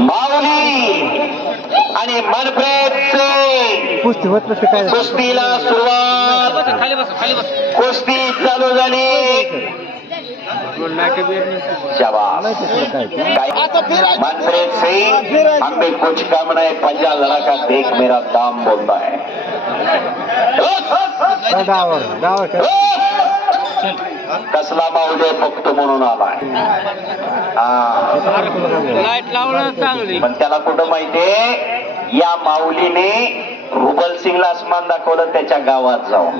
माऊली आणि मनप्रेत कुस्तीला सुरुवात. कुस्ती चालू झाली? मनप्रीत सिंग हम कुछ कम नहीं पंजा लड़का देख मेरा दाम बोलता है कसला माऊली बघतो म्हणून आलाय. लाइट लावलं चांगली. पण त्याला कुठं माहितीये? या माऊलीने रुबल सिंगला आसमान दाखवलं त्याच्या गावात जाऊन.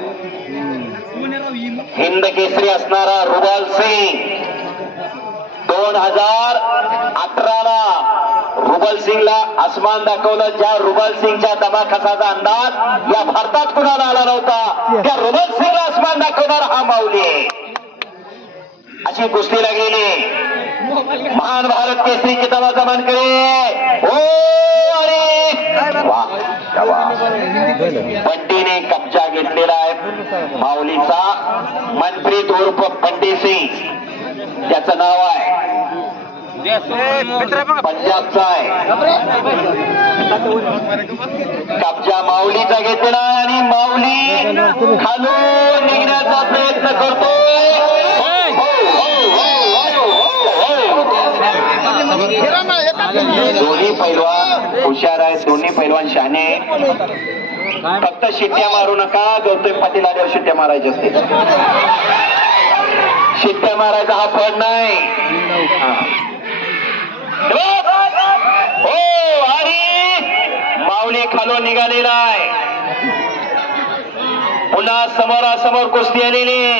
हिंद केसरी असणारा रुबल सिंग दोन हजार अठराला रुबल सिंगला आसमान दाखवलं. ज्या रुबल सिंगच्या दबाखसाचा अंदाज या भारतात कुणाला आला नव्हता? त्या रुबल सिंगला आसमान दाखवणार हा माऊली. अशी कुस्ती लागलेली. महान भारत केसरी किताबाचा मानकरी हो अरे! पंडीने कब्जा घेतलेला आहे माऊलीचा. मनप्रीत उर्फ पंडित सिंग. त्याचं नाव आहे पंजाबचा आहे कब्जा माऊलीचा घेतला आणि माऊली खालून निघण्याचा प्रयत्न करतोय. दोन्ही पैलवान हुशार आहेत. दोन्ही पैलवान शाने फक्त शिट्ट्या मारू नका. गौतम पाटील आल्यावर शिट्ट्या मारायच्या असतील शिट्ट्या मारायचा हा फळ नाही. हा. आणि माऊली खालून निघालेला आहे. पुन्हा समोरासमोर कुस्ती आलेली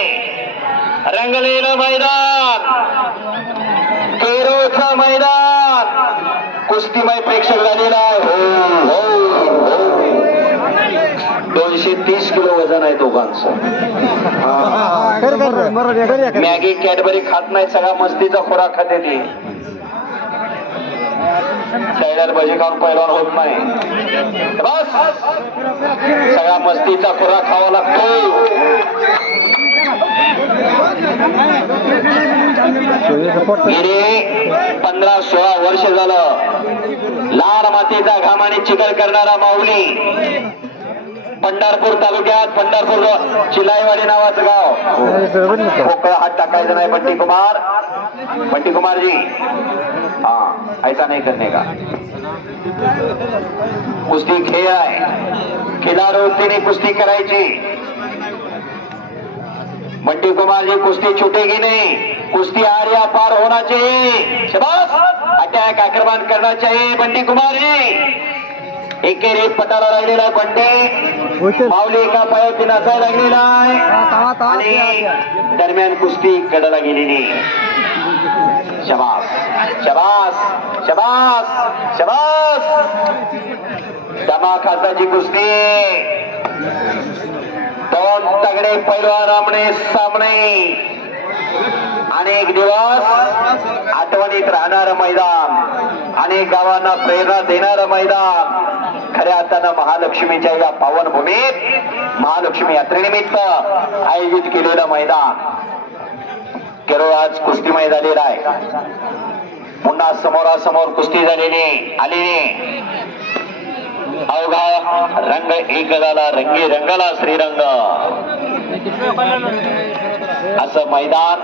रंगलेलं मैदान. केरोचं मैदान. कुस्तीमय प्रेक्षक झालेला आहे. हो, हो, हो. दोनशे तीस किलो वजन आहे दोघांचं. मॅगी कॅडबरी खात नाही सगळा मस्तीचा खोराक खाते ती. सैड्यात भजी खाऊन पैलवान होत नाही. बस! सगळा मस्तीचा खोराक खावा लागतो. गेले पंधरा सोळा वर्ष झालं. लाल मातीचा घाम आणि चिखल करणारा माऊली. पंढरपूर तालुक्यात पंढरपूर चिलाईवाडी नावाचं गाव. खोकळा हात टाकायचा नाही बंटी कुमार. बंटी कुमार जी हा ऐसा नहीं करने का। कुस्ती खेळ आहे खिलाडूतीने कुस्ती करायची बंटी कुमार जी कुस्ती छूटेगी नहीं। कुस्ती आर्या पार होना चाहिए। शबास अटॅक आक्रमण करना चाहिए बंटी कुमार जी। एकेरी पटाला राहिलेला आहे बंटी माऊली एका पायावरती नाचायला लागलेला आहे आणि दरम्यान कुस्ती कडला गेलेली शबास शबास शबास शबास. दमा खासाची कुस्ती. दोन तगडे पैलवान आमने सामने. अनेक दिवस आठवणीत राहणार मैदान. अनेक गावांना प्रेरणा देणार मैदान. खऱ्या अर्थानं महालक्ष्मीच्या या पावनभूमीत महालक्ष्मी यात्रेनिमित्त आयोजित केलेलं मैदान. केरळ आज कुस्तीमय झालेला आहे पुन्हा समोरासमोर कुस्ती झालेली आलेली. अवघा रंग एक झाला रंगी रंगाला श्रीरंग. असं मैदान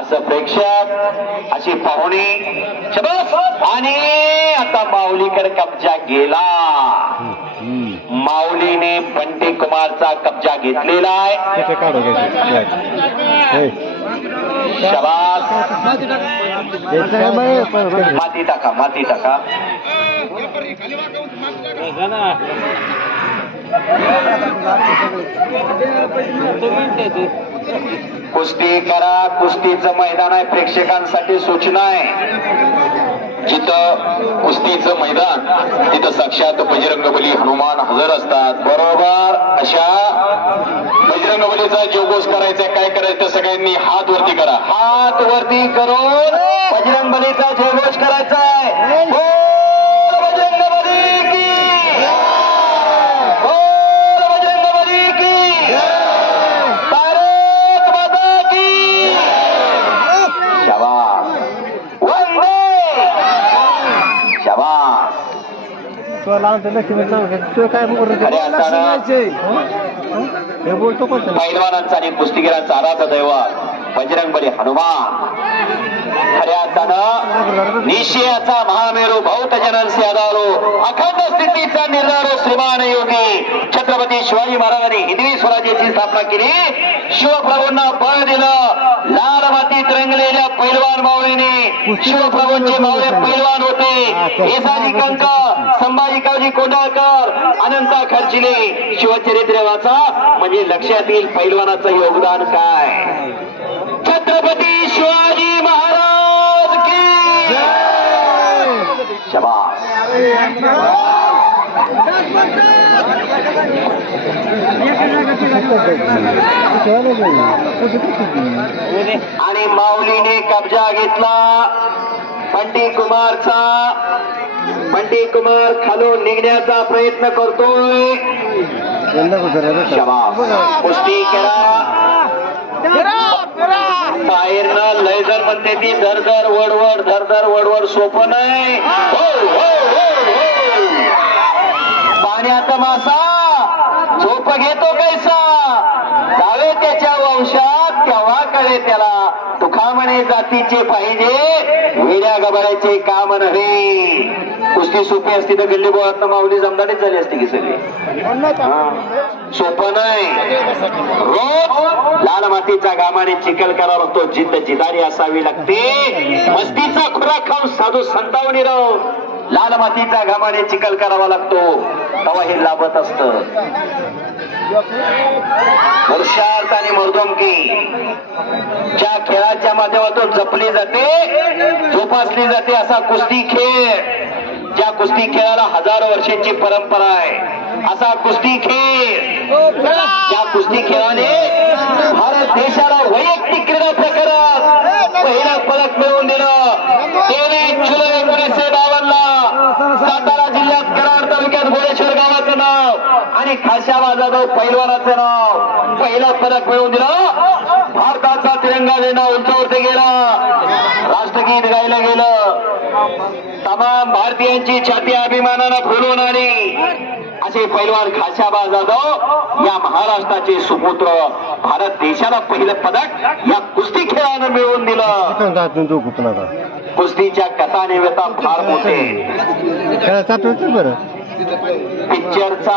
असं प्रेक्षक अशी पाहुणी. शबास! आणि आता माऊलीकडे कब्जा गेला. माऊलीने बंटी कुमारचा कब्जा घेतलेला आहे. शबाब माती टाका माती टाका. कुस्ती करा कुस्तीचं मैदान आहे प्रेक्षकांसाठी सूचना आहे. जिथं कुस्तीचं मैदान तिथं साक्षात बजरंग बली हनुमान हजर असतात. बरोबर? अशा बजरंग बलीचा जयघोष करायचा काय करायचं? सगळ्यांनी हात वरती करा. हात वरती करून बजरंग बलीचा करायचा आहे. हो बोल बजरंग बली की बोल बजरंग बली की भारत माता की शाबास वंदे लक्ष्मी काय बोलतो? कोणतं पैलवानांचा आणि कुस्तीगिरांचा आराध दैवत. बजरंगबली हनुमान. खऱ्या अर्थानं निश्चयाचा महामेरू भौत जननसे आधारो अखंड स्थितीचा निर्धारो श्रीमान योगी छत्रपती शिवाजी महाराजांनी हिंदवी स्वराज्याची स्थापना केली. शिवप्रभूंना बळ दिलं. लाल मातीत रंगलेल्या पैलवान मावळीने शिवप्रभूंचे मावळे पैलवान होते. येसाजी कंक संभाजी कावजी कोंडाळकर अनंता खर्चिले शिवचरित्र वाचा. म्हणजे लक्षात येईल पैलवानाचं योगदान काय? छत्रपती शिवाजी महाराज की शबास. आणि माऊलीने कब्जा घेतला. पंटी कुमारचा. पंटी कुमार खालून निघण्याचा प्रयत्न करतोय. शबास. कुस्ती करा बाहेरनं लयजर म्हणते ती धर धर वडवड धर धर वडवड सोपं नाही. हो, पाण्याचा मासा झोप घेतो कैसा जावे त्याच्या वंशात केव्हा कळे त्याला? तुखा म्हणे जातीचे पाहिजे वेड्या गबाळ्याचे काम नव्हे कुस्ती सोपी असती तर गल्ली गोळात माऊली जमदाटीच झाली असती की सगळी? सोपं नाही. रोज लाल मातीचा घामाने चिखल करावा लागतो. जिद्द जिदारी असावी लागते. मस्तीचा खुरा खाऊन साधू संतावणी राहून लाल मातीचा घामाने चिखल करावा लागतो. तवा हे लाभत असत. पुरुषार्थ आणि मर्दमकी. ज्या खेळाच्या माध्यमातून जपली जाते जोपासली जाते असा कुस्ती खेळ. ज्या कुस्ती खेळाला हजारो वर्षांची परंपरा आहे असा कुस्ती खेळ. ज्या कुस्ती खेळाने भारत देशाला वैयक्तिक क्रीडा प्रकारात पहिला पदक मिळवून दिलं. तेवीस जुलै एकोणीसशे बावन्नला सातारा जिल्ह्यात कराड तालुक्यात गोळेश्वर गावाचं नाव आणि खाशाबा जाधव पैलवानाचं नाव. पहिला पदक मिळवून दिलं. भारताचा तिरंगा झेंडा उंचावरती गेला. राष्ट्रगीत गायलं गेलं. तमाम भारतीयांची छाती अभिमानानं फुलवणारी असे पैलवान खाशाबा जाधव या महाराष्ट्राचे सुपुत्र भारत देशाला पहिलं पदक या कुस्ती खेळानं मिळवून दिलं. कुस्तीच्या कथा निवेता फार मोठे. बरं. पिक्चरचा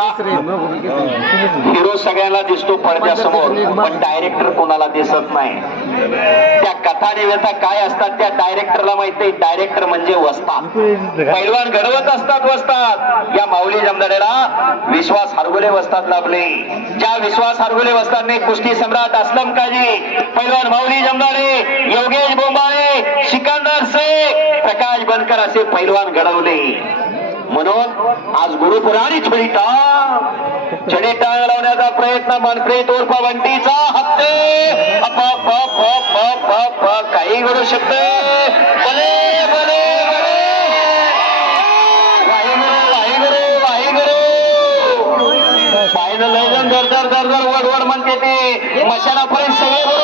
हिरो सगळ्यांना दिसतो पडद्यासमोर पण डायरेक्टर कोणाला दिसत नाही. त्या कथा निवेता काय असतात त्या डायरेक्टरला माहिती डायरेक्टर म्हणजे वस्तात पैलवान घडवत असतात वस्तात या माऊली जमदाड्याला विश्वास हरगुले वस्तात लाभले. ज्या विश्वास हरगुले वस्तादने कुस्ती सम्राट असलम काजी पैलवान माऊली जमदाडे योगेश बोंबाळे सिकंदर से प्रकाश बनकर असे पैलवान घडवले. म्हणून आज गुरुपुराणी छडी टांग छडी टाळ लावण्याचा प्रयत्न मनप्रीत तोरपा बंटीचा हत्ते काही घडू शकते. भले भले भले लय जण दर दर दर दर वडवड म्हणते ते. मशानापर्यंत सगळे